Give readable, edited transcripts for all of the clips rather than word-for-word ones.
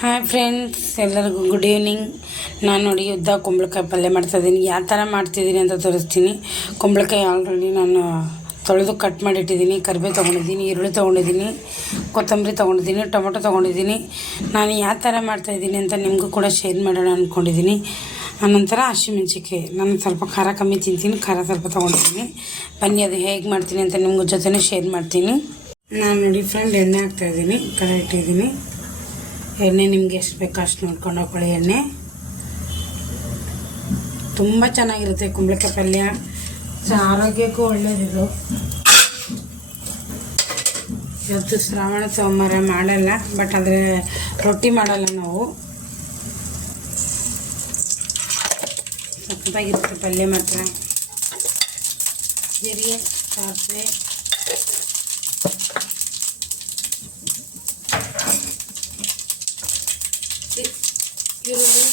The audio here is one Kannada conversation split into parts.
ಹಾಯ್ ಫ್ರೆಂಡ್ಸ್, ಎಲ್ಲರಿಗೂ ಗುಡ್ ಈವ್ನಿಂಗ್. ನಾನು ನೋಡಿ ಉದ್ದ ಕುಂಬಳಕಾಯಿ ಪಲ್ಯ ಮಾಡ್ತಾಯಿದ್ದೀನಿ. ಯಾವ ಥರ ಮಾಡ್ತಿದ್ದೀನಿ ಅಂತ ತೋರಿಸ್ತೀನಿ. ಕುಂಬಳಕಾಯಿ ಆಲ್ರೆಡಿ ನಾನು ತೊಳೆದು ಕಟ್ ಮಾಡಿಟ್ಟಿದ್ದೀನಿ. ಕರಿಬೇವು ತೊಗೊಂಡಿದ್ದೀನಿ, ಈರುಳ್ಳಿ ತೊಗೊಂಡಿದ್ದೀನಿ, ಕೊತ್ತಂಬರಿ ತೊಗೊಂಡಿದ್ದೀನಿ, ಟೊಮೊಟೊ ತೊಗೊಂಡಿದ್ದೀನಿ. ನಾನು ಯಾವ ಥರ ಮಾಡ್ತಾಯಿದ್ದೀನಿ ಅಂತ ನಿಮಗೂ ಕೂಡ ಶೇರ್ ಮಾಡೋಣ ಅಂದ್ಕೊಂಡಿದ್ದೀನಿ. ಆನಂತರ ಹಸಿಮೆಣ್ಸಿಕಾಯಿ, ನಾನು ಸ್ವಲ್ಪ ಖಾರ ಕಮ್ಮಿ ತಿಂತೀನಿ, ಖಾರ ಸ್ವಲ್ಪ ತೊಗೊಂಡಿದ್ದೀನಿ. ಬನ್ನಿ ಅದು ಹೇಗೆ ಮಾಡ್ತೀನಿ ಅಂತ ನಿಮ್ಗೆ ಜೊತೆನೇ ಶೇರ್ ಮಾಡ್ತೀನಿ. ನಾನು ನೋಡಿ ಫ್ರೆಂಡ್ ಎಣ್ಣೆ ಹಾಕ್ತಾಯಿದ್ದೀನಿ, ಕಡೆ ಇಟ್ಟಿದ್ದೀನಿ. ಎಣ್ಣೆ ನಿಮಗೆ ಎಷ್ಟು ಬೇಕೋ ಅಷ್ಟು ನೋಡ್ಕೊಂಡು ಹಾಕೊಳ್ಳಿ. ಎಣ್ಣೆ ತುಂಬ ಚೆನ್ನಾಗಿರುತ್ತೆ ಕುಂಬಳಕಾಯಿ ಪಲ್ಯ, ಆರೋಗ್ಯಕ್ಕೂ ಒಳ್ಳೆಯದಿದು. ಇವತ್ತು ಶ್ರಾವಣ ಸೋಮವಾರ ಮಾಡಲ್ಲ, ಬಟ್ ಆದರೆ ರೊಟ್ಟಿ ಮಾಡಲ್ಲ ನಾವು. ಸಖತ್ತಾಗಿರುತ್ತೆ ಪಲ್ಯ ಮಾತ್ರ. ಜೀರಿಗೆ, ಸಾಸಿವೆ, ಈರುಳ್ಳಿ,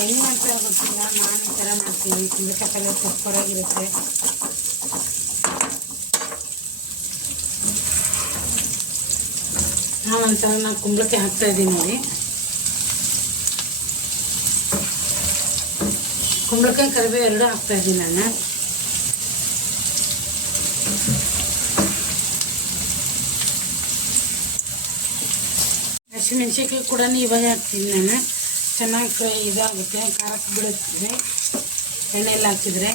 ಹೆಂಗೆ ಮಾಡ್ತಾರೆ ಗೊತ್ತಿಲ್ಲ, ನಾನು ಈ ಥರ ಮಾಡ್ತೀನಿ. ಕುಂಬಳಕಾಯಿ ಪಲ್ಯ ಸೂಪರಾಗಿರುತ್ತೆ. ನಾನು ಕುಂಬಳಕಾಯಿ ಹಾಕ್ತಾಯಿದ್ದೀನಿ ನೋಡಿ. ಕುಂಬಳಕಾಯಿ ಕರಿಬೇವು ಎರಡು ಹಾಕ್ತಾಯಿದ್ದೀನಿ ನಾನು. ಹಸಿಮೆಣ್ಸಿಕಾಯಿ ಕೂಡ ಇವಾಗ ಹಾಕ್ತೀನಿ ನಾನು. ಚೆನ್ನಾಗಿ ಫ್ರೈ ಇದಾಗುತ್ತೆ, ಖಾರಕ್ಕೆ ಬಿಡುತ್ತೆ ಎಣ್ಣೆಲ್ಲ ಹಾಕಿದರೆ.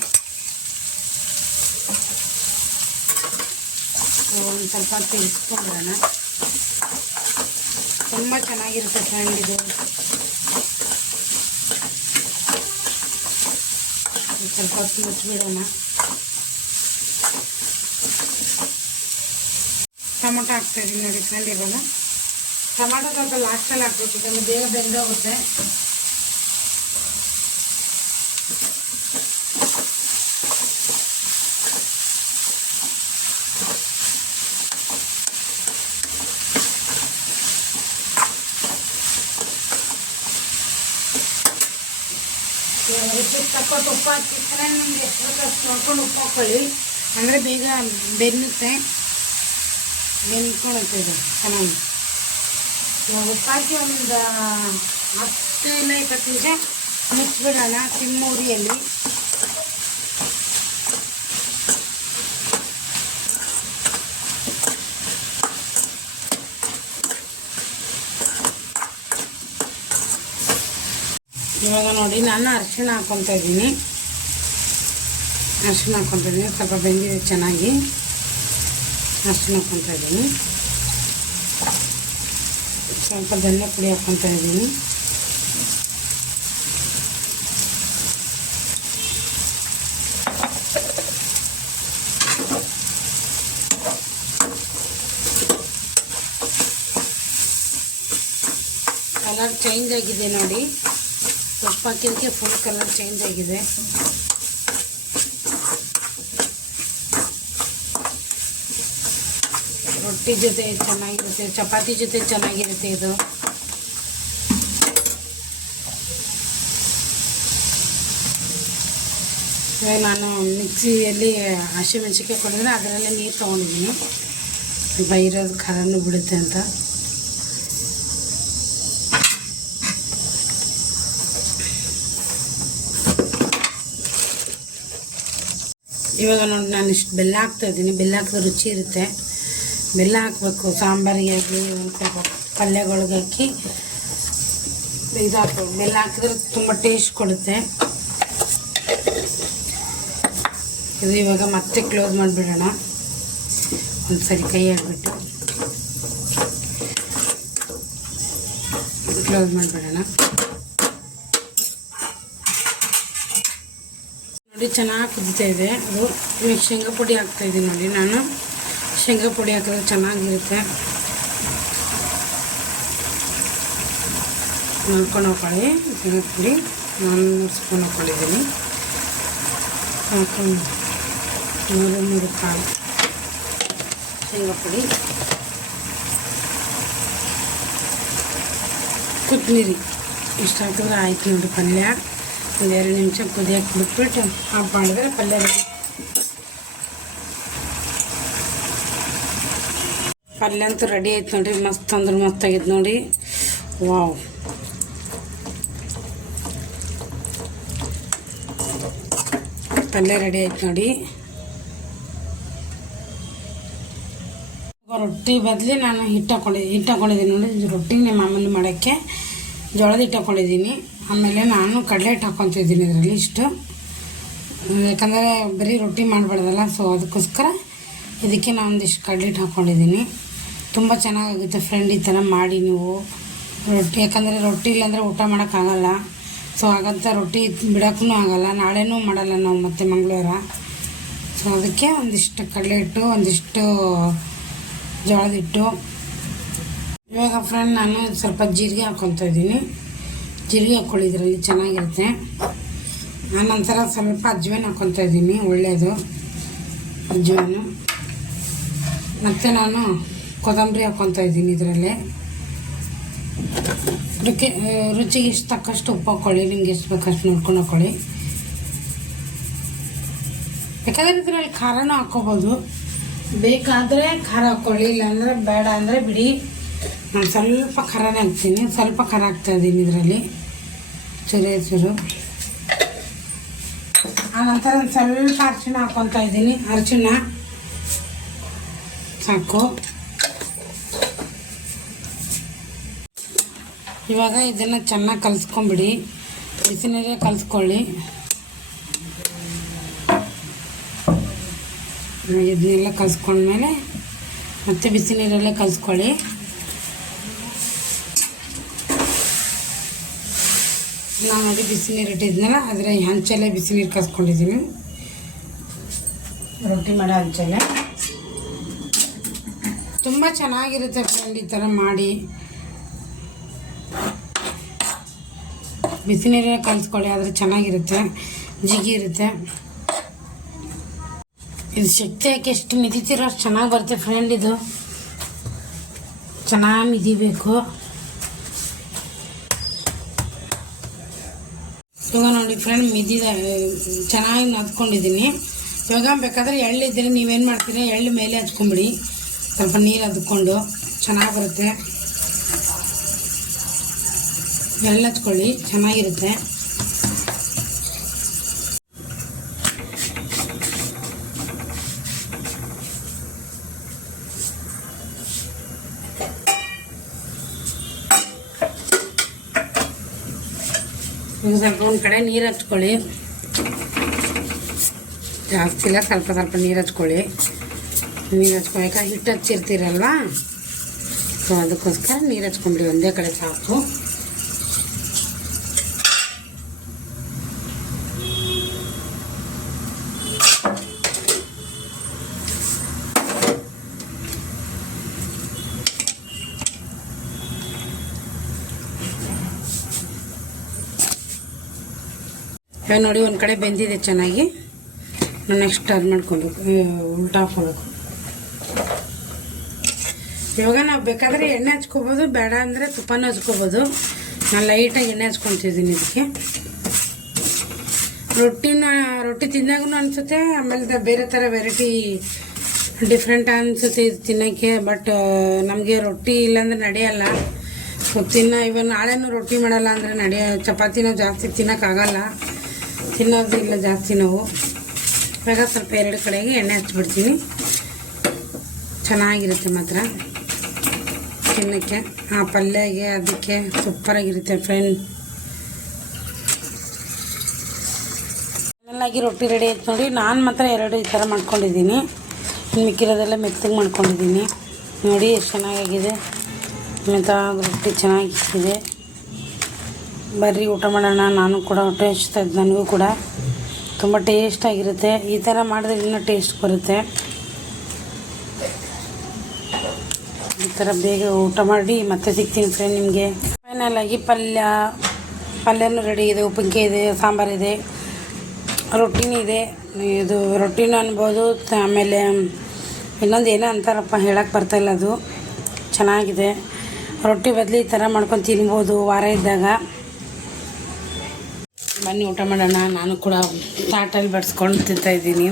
ಒಂದು ಸ್ವಲ್ಪ ತಿರ್ಸ್ಕೊಂಡ್ಬಿಡೋಣ. ತುಂಬ ಚೆನ್ನಾಗಿರುತ್ತೆ ಫ್ರೆಂಡ್ ಇದು. ಸ್ವಲ್ಪ ಹೊತ್ತು ಮುಚ್ಚಿಬಿಡೋಣ. ಟೊಮೊಟೊ ಹಾಕ್ತಾಯಿದ್ದೀನಿ ನೋಡಿ ಫ್ರೆಂಡ್. ಇವಾಗ ಟೊಮಾಟೊ ಸ್ವಲ್ಪ ಲಾಸ್ಟಲ್ಲಿ ಹಾಕ್ಬೇಕು, ಯಾಕಂದರೆ ಬೇಗ ಬೆಂದೋಗುತ್ತೆ. ರುಚಿಗೆ ತಕ್ಕಟ್ಟು ಉಪ್ಪು ಹಾಕಿದ್ರೆ ನಿಮ್ಗೆ ಎಷ್ಟು ಬೇಕೋ ಅಷ್ಟು ನೋಡ್ಕೊಂಡು ಉಪ್ಪು ಹಾಕ್ಕೊಳ್ಳಿ, ಅಂದರೆ ಬೇಗ ಬೆನ್ನುತ್ತೆ, ಬೆಂದ್ಕೊಳುತ್ತೆ ಇದು ಚೆನ್ನಾಗಿ. ಉಪ್ಪು ಹಾಕಿ ಒಂದು 10 ಇಲ್ಲ 20 ನಿಮಿಷ ಮುಚ್ಚಿಬಿಡೋಣ ಸಿಮ್ ಉರಿಯಲ್ಲಿ. ಇವಾಗ ನೋಡಿ ನಾನು ಅರಿಶಿಣ ಹಾಕ್ಕೊತಾ ಇದ್ದೀನಿ. ಸ್ವಲ್ಪ ಬೆಂದಿದೆ ಚೆನ್ನಾಗಿ. ಅರಿಶಿಣ ಹಾಕ್ಕೊತಾ ಇದ್ದೀನಿ. ಸ್ವಲ್ಪ ಧನಿಯಾ ಪುಡಿ ಹಾಕ್ಕೊತಾ ಇದ್ದೀನಿ. ಕಲರ್ ಚೇಂಜ್ ಆಗಿದೆ ನೋಡಿ, ಉಪ್ಪು ಹಾಕಿದ್ದಕ್ಕೆ ಫುಲ್ ಕಲರ್ ಚೇಂಜ್ ಆಗಿದೆ. ರೊಟ್ಟಿ ಜೊತೆ ಚೆನ್ನಾಗಿರುತ್ತೆ, ಚಪಾತಿ ಜೊತೆ ಚೆನ್ನಾಗಿರುತ್ತೆ ಇದು. ಇವಾಗ ನಾನು ಮಿಕ್ಸಿಯಲ್ಲಿ ಹಸಿಮೆಣ್ಸಿಕಾಯಿ ಕೊಡಿದ್ರೆ ಅದರಲ್ಲೇ ನೀರು ತೊಗೊಂಡಿದ್ದೀನಿ, ಬೈರೋದು ಖಾರನೂ ಬಿಡುತ್ತೆ ಅಂತ. ಇವಾಗ ನೋಡಿ ನಾನು ಇಷ್ಟು ಬೆಲ್ಲ ಹಾಕ್ತಾಯಿದ್ದೀನಿ. ಬೆಲ್ಲ ಹಾಕಿದ್ರೆ ರುಚಿ ಇರುತ್ತೆ. ಬೆಲ್ಲ ಹಾಕಬೇಕು ಸಾಂಬಾರಿಗೆ ಆಗಲಿ, ಒಂದು ಸ್ವಲ್ಪ ಪಲ್ಯಗಳಿಗೆ ಹಾಕಿ ಇದು ಹಾಕ್ಬೇಕು. ಬೆಲ್ಲ ಹಾಕಿದ್ರೆ ತುಂಬ ಟೇಸ್ಟ್ ಕೊಡುತ್ತೆ ಇದು. ಇವಾಗ ಮತ್ತೆ ಕ್ಲೋಸ್ ಮಾಡಿಬಿಡೋಣ, ಒಂದು ಸರಿ ಕೈ ಹಾಕ್ಬಿಟ್ಟು ಕ್ಲೋಸ್ ಮಾಡಿಬಿಡೋಣ. ನೋಡಿ ಚೆನ್ನಾಗಿ ಕುದೀತಾ ಇದೆ ಅದು. ಈಗ ಶೇಂಗಾ ಪುಡಿ ಹಾಕ್ತಾಯಿದ್ದೀನಿ ನೋಡಿ. ನಾನು ಶೇಂಗಾ ಪುಡಿ ಹಾಕಿದ್ರೆ ಚೆನ್ನಾಗಿರುತ್ತೆ, ನೋಡ್ಕೊಂಡು ಹಾಕೊಳ್ಳಿ. ಶೇಂಗಾ ಪುಡಿ ನಾನು 3 ಸ್ಪೂನ್ ಹಾಕ್ಕೊಂಡಿದ್ದೀನಿ. ಹಾಕೊಂಡು 3 ಕಾಳು ಶೇಂಗಾ ಪುಡಿ, ಕೊತ್ತಂಬರಿ ಇಷ್ಟು ಹಾಕಿದ್ರೆ ಆಯ್ತು ನೋಡಿ ಪಲ್ಯ. ಒಂದು 2 ನಿಮಿಷ ಕುದಿಯೋಕೆ ಬಿಟ್ಬಿಟ್ಟು ಆಫ್ ಮಾಡಿದ್ರೆ ಪಲ್ಯ ರೆಡಿ. ಪಲ್ಯ ಅಂತೂ ರೆಡಿ ಆಯ್ತು ನೋಡಿರಿ, ಮಸ್ತ್ ಅಂದ್ರೆ ಮಸ್ತ್ ಆಗೈತೆ ನೋಡಿ. ವಾವ್, ಪಲ್ಯ ರೆಡಿ ಆಯ್ತು ನೋಡಿ. ರೊಟ್ಟಿ ಬದಲಿ ನಾನು ಹಿಟ್ಟು ಹಾಕ್ಕೊಂಡಿದ್ದೀನಿ ನೋಡಿ. ರೊಟ್ಟಿನೇ ಮಾಮೂಲಿ ಮಾಡೋಕ್ಕೆ ಜೋಳದ ಹಿಟ್ಟು ಹಾಕ್ಕೊಂಡಿದ್ದೀನಿ. ಆಮೇಲೆ ನಾನು ಕಡಲೆ ಹಿಟ್ಟು ಹಾಕ್ಕೊತಿದ್ದೀನಿ ಇದರಲ್ಲಿ ಇಷ್ಟು, ಯಾಕಂದರೆ ಬರೀ ರೊಟ್ಟಿ ಮಾಡಬಾರ್ದಲ್ಲ, ಸೊ ಅದಕ್ಕೋಸ್ಕರ ಇದಕ್ಕೆ ನಾನು ಒಂದಿಷ್ಟು ಕಡಲೆ ಹಿಟ್ಟು ಹಾಕ್ಕೊಂಡಿದ್ದೀನಿ. ತುಂಬ ಚೆನ್ನಾಗಾಗುತ್ತೆ ಫ್ರೆಂಡ್, ಈ ಥರ ಮಾಡಿ ನೀವು ರೊಟ್ಟಿ. ಯಾಕಂದರೆ ರೊಟ್ಟಿ ಇಲ್ಲಾಂದರೆ ಊಟ ಮಾಡೋಕ್ಕಾಗಲ್ಲ, ಸೊ ಹಾಗಂತ ರೊಟ್ಟಿ ಬಿಡೋಕ್ಕೂ ಆಗೋಲ್ಲ. ನಾಳೆನೂ ಮಾಡಲ್ಲ ನಾವು ಮತ್ತೆ ಮಂಗಳವಾರ. ಸೊ ಅದಕ್ಕೆ ಒಂದಿಷ್ಟು ಕಡಲೆ ಹಿಟ್ಟು, ಒಂದಿಷ್ಟು ಜೋಳದ ಹಿಟ್ಟು. ಇವಾಗ ಫ್ರೆಂಡ್ ನಾನು ಸ್ವಲ್ಪ ಜೀರಿಗೆ ಹಾಕ್ಕೊತಾ ಇದ್ದೀನಿ. ಜೀರಿಗೆ ಹಾಕ್ಕೊಳ್ಳಿ, ಇದರಲ್ಲಿ ಚೆನ್ನಾಗಿರುತ್ತೆ. ಆನಂತರ ಸ್ವಲ್ಪ ಅಜ್ವಾನ ಹಾಕ್ಕೊತಾ ಇದ್ದೀನಿ, ಒಳ್ಳೆಯದು ಅಜ್ವಾನು. ಮತ್ತು ನಾನು ಕೊತ್ತಂಬರಿ ಹಾಕ್ಕೊತಾ ಇದ್ದೀನಿ ಇದರಲ್ಲಿ. ರುಚಿಗೆ ಎಷ್ಟು ತಕ್ಕಷ್ಟು ಉಪ್ಪು ಹಾಕ್ಕೊಳ್ಳಿ, ನಿಮ್ಗೆ ಎಷ್ಟು ಬೇಕಷ್ಟು ನೋಡ್ಕೊಂಡು ಹಾಕ್ಕೊಳ್ಳಿ. ಬೇಕಾದರೆ ಇದರಲ್ಲಿ ಖಾರನೂ ಹಾಕ್ಕೋಬೋದು, ಬೇಕಾದರೆ ಖಾರ ಹಾಕ್ಕೊಳ್ಳಿ, ಇಲ್ಲಾಂದರೆ ಬೇಡ ಅಂದರೆ ಬಿಡಿ. ನಾನು ಸ್ವಲ್ಪ ಖಾರನೇ ಹಾಕ್ತೀನಿ, ಸ್ವಲ್ಪ ಖಾರ ಹಾಕ್ತಾಯಿದ್ದೀನಿ ಇದರಲ್ಲಿ, ಚೂರು. ಆನಂತರ ಒಂದು ಸ್ವಲ್ಪ ಅರಿಶಿಣ ಹಾಕ್ಕೊತಾ ಇದ್ದೀನಿ. ಅರಿಶಿಣ ಸಾಕು. ಇವಾಗ ಇದನ್ನು ಚೆನ್ನಾಗಿ ಕಲಿಸ್ಕೊಂಬಿಡಿ, ಬಿಸಿ ನೀರೇ ಕಲಿಸ್ಕೊಳ್ಳಿ. ಇದನ್ನೆಲ್ಲ ಕಲಿಸ್ಕೊಂಡ್ಮೇಲೆ ಮತ್ತೆ ಬಿಸಿ ನೀರಲ್ಲೇ ಕಲಿಸ್ಕೊಳ್ಳಿ. ನಾನು ನೋಡಿ ಬಿಸಿ ನೀರು ಇಟ್ಟಿದ್ನಲ್ಲ, ಅದರ ಹಂಚಲ್ಲೇ ಬಿಸಿ ನೀರು ಕಲಿಸ್ಕೊಂಡಿದ್ದೀನಿ, ರೊಟ್ಟಿ ಮಾಡೋ ಹಂಚಲ್ಲೇ. ತುಂಬ ಚೆನ್ನಾಗಿರುತ್ತೆ ಫ್ರೆಂಡ್, ಈ ಥರ ಮಾಡಿ. ಬಿಸಿ ನೀರೇ ಕಲಿಸ್ಕೊಳ್ಳಿ, ಆದರೆ ಚೆನ್ನಾಗಿರುತ್ತೆ, ಜಿಗಿ ಇರುತ್ತೆ. ಇದು ಶಕ್ತಿ ಹಾಕಿ ಎಷ್ಟು ಮಿದಿತೀರೋ ಅಷ್ಟು ಚೆನ್ನಾಗಿ ಬರುತ್ತೆ ಫ್ರೆಂಡ್. ಇದು ಚೆನ್ನಾಗಿ ಮಿದಿಬೇಕು. ಇವಾಗ ನೋಡಿ ಫ್ರೆಂಡ್, ಚೆನ್ನಾಗಿ ನದ್ಕೊಂಡಿದ್ದೀನಿ. ಇವಾಗ ಬೇಕಾದರೆ ಎಳ್ಳಿದ್ರೆ ನೀವೇನು ಮಾಡ್ತೀರಿ, ಎಳ್ಳು ಮೇಲೆ ಹಚ್ಕೊಂಬಿಡಿ, ಸ್ವಲ್ಪ ನೀರು ಹದ್ಕೊಂಡು ಚೆನ್ನಾಗಿ ಬರುತ್ತೆ. ಎಳ್ಳು ಹಚ್ಕೊಳ್ಳಿ, ಚೆನ್ನಾಗಿರುತ್ತೆ. ಈಗ ಸ್ವಲ್ಪ ಒಂದು ಕಡೆ ನೀರು ಹಚ್ಕೊಳ್ಳಿ, ಜಾಸ್ತಿ ಇಲ್ಲ, ಸ್ವಲ್ಪ ಸ್ವಲ್ಪ ನೀರು ಹಚ್ಕೊಳ್ಳಿ. ಯಾಕೆ ಹಿಟ್ಟು ಹಚ್ಚಿರ್ತೀರಲ್ವಾ, ಸೊ ಅದಕ್ಕೋಸ್ಕರ ನೀರು ಹಚ್ಕೊಂಬಿಡಿ, ಒಂದೇ ಕಡೆ ಸಾಕು. ಇವಾಗ ನೋಡಿ ಒಂದು ಕಡೆ ಬೆಂದಿದೆ ಚೆನ್ನಾಗಿ. ನಾನು ನೆಕ್ಸ್ಟ್ ಟರ್ನ್ ಮಾಡ್ಕೊಬೇಕು, ಉಲ್ಟಾ ಹಾಕ್ಕೋಬೇಕು. ಇವಾಗ ನಾವು ಬೇಕಾದರೆ ಎಣ್ಣೆ ಹಚ್ಕೋಬೋದು, ಬೇಡ ಅಂದರೆ ತುಪ್ಪನೂ ಹಚ್ಕೋಬೋದು. ನಾನು ಲೈಟಾಗಿ ಎಣ್ಣೆ ಹಚ್ಕೊತಿದ್ದೀನಿ ಇದಕ್ಕೆ. ರೊಟ್ಟಿ ತಿಂದಾಗೂ ಅನಿಸುತ್ತೆ, ಆಮೇಲೆ ಬೇರೆ ಥರ ವೆರೈಟಿ ಡಿಫ್ರೆಂಟ್ ಅನಿಸುತ್ತೆ ಇದು ತಿನ್ನೋಕ್ಕೆ. ಬಟ್ ನಮಗೆ ರೊಟ್ಟಿ ಇಲ್ಲಾಂದ್ರೆ ನಡೆಯಲ್ಲ. ಸೊ ಇವಾಗ ನಾಳೆನೂ ರೊಟ್ಟಿ ಮಾಡಲ್ಲ ಅಂದರೆ ಚಪಾತಿನೂ ಜಾಸ್ತಿ ತಿನ್ನೋಕ್ಕಾಗಲ್ಲ, ತಿನ್ನೋದಿಲ್ಲ ಜಾಸ್ತಿ ನಾವು. ಇವಾಗ ಸ್ವಲ್ಪ ಎರಡು ಕಡೆಗೆ ಎಣ್ಣೆ ಹಚ್ಬಿಡ್ತೀನಿ, ಚೆನ್ನಾಗಿರುತ್ತೆ ಮಾತ್ರ ತಿನ್ನೋಕ್ಕೆ. ಆ ಪಲ್ಯಗೆ ಅದಕ್ಕೆ ಸೂಪರಾಗಿರುತ್ತೆ ಫ್ರೆಂಡ್. ಚೆನ್ನಾಗಿ ರೊಟ್ಟಿ ರೆಡಿ ಆಯ್ತು ನೋಡಿ. ನಾನು ಮಾತ್ರ ಎರಡು ಈ ಥರ ಮಾಡ್ಕೊಂಡಿದ್ದೀನಿ, ಮಿಕ್ಕಿರೋದೆಲ್ಲ ಮೆತ್ತಗೆ ಮಾಡ್ಕೊಂಡಿದ್ದೀನಿ. ನೋಡಿ ಎಷ್ಟು ಚೆನ್ನಾಗಿದೆ, ಮೆತ್ತಾಗ ರೊಟ್ಟಿ ಚೆನ್ನಾಗಿದೆ. ಬರ್ರಿ ಊಟ ಮಾಡೋಣ, ನಾನು ಕೂಡ ಹೊಟ್ಟೆ ಹಚ್ತಾಯಿದ್ದು, ನನಗೂ ಕೂಡ ತುಂಬ ಟೇಸ್ಟಾಗಿರುತ್ತೆ. ಈ ಥರ ಮಾಡಿದ್ರೆ ಇನ್ನೂ ಟೇಸ್ಟ್ ಬರುತ್ತೆ. ಈ ಥರ ಬೇಗ ಊಟ ಮಾಡಿ ಮತ್ತೆ ಸಿಗ್ತೀನಿ ಫ್ರೆಂಡ್ ನಿಮಗೆ. ಫೈನಲಾಗಿ ಪಲ್ಯನೂ ರೆಡಿ ಇದೆ, ಉಪ್ಪಿನಕಾಯಿ ಇದೆ, ಸಾಂಬಾರಿದೆ, ರೊಟ್ಟಿನೂ ಇದೆ. ಇದು ರೊಟ್ಟಿನೂ ಅನ್ಬೋದು, ಆಮೇಲೆ ಇನ್ನೊಂದು ಏನೋ ಅಂತಾರಪ್ಪ, ಹೇಳಕ್ಕೆ ಬರ್ತಾಯಿಲ್ಲ, ಅದು ಚೆನ್ನಾಗಿದೆ. ರೊಟ್ಟಿ ಬದಲು ಈ ಥರ ಮಾಡ್ಕೊಂಡು ತಿನ್ಬೋದು ವಾರ ಇದ್ದಾಗ. ಬನ್ನಿ ಊಟ ಮಾಡೋಣ. ನಾನು ಕೂಡ ತಾಟಲ್ಲಿ ಬಡಿಸ್ಕೊಂಡು ತಿಂತಾಯಿದ್ದೀನಿ.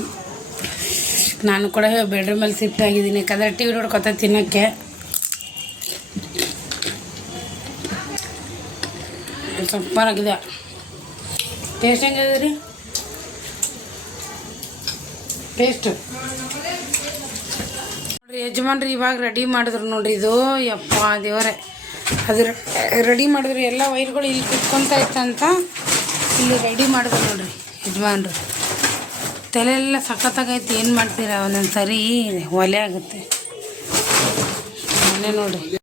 ನಾನು ಕೂಡ ಬೆಡ್ರೂಮಲ್ಲಿ ಶಿಫ್ಟ್ ಆಗಿದ್ದೀನಿ, ಯಾಕಂದರೆ ಟಿ ವಿ ನೋಡ್ಕೊತ ತಿನ್ನೋಕ್ಕೆ. ಸೂಪರ್ ಆಗಿದೆ. ಟೇಸ್ಟ್ ಹೆಂಗಿದೆ ರೀ? ಟೇಸ್ಟ್ ನೋಡಿರಿ ಯಜಮಾನ್ರಿ ಇವಾಗ ರೆಡಿ ಮಾಡಿದ್ರು ನೋಡಿರಿ. ಇದು ಯಪ್ಪ ದೇವರೇ, ಅದು ರೆಡಿ ಮಾಡಿದ್ರು. ಎಲ್ಲ ವೈರ್ಗಳು ಇಲ್ಲಿ ಕುತ್ಕೊತಾ ಇತ್ತಂತ ಇಲ್ಲಿ ರೆಡಿ ಮಾಡಿದ್ರು ನೋಡಿರಿ ಯಜಮಾನ್ರು. ತಲೆ ಎಲ್ಲ ಸಖತ್ತಾಗೈತಿ. ಏನು ಮಾಡ್ತೀರಾ, ಒಂದೊಂದು ಸರಿ ಒಲೆ ಆಗುತ್ತೆ. ಒಲೆ ನೋಡಿರಿ.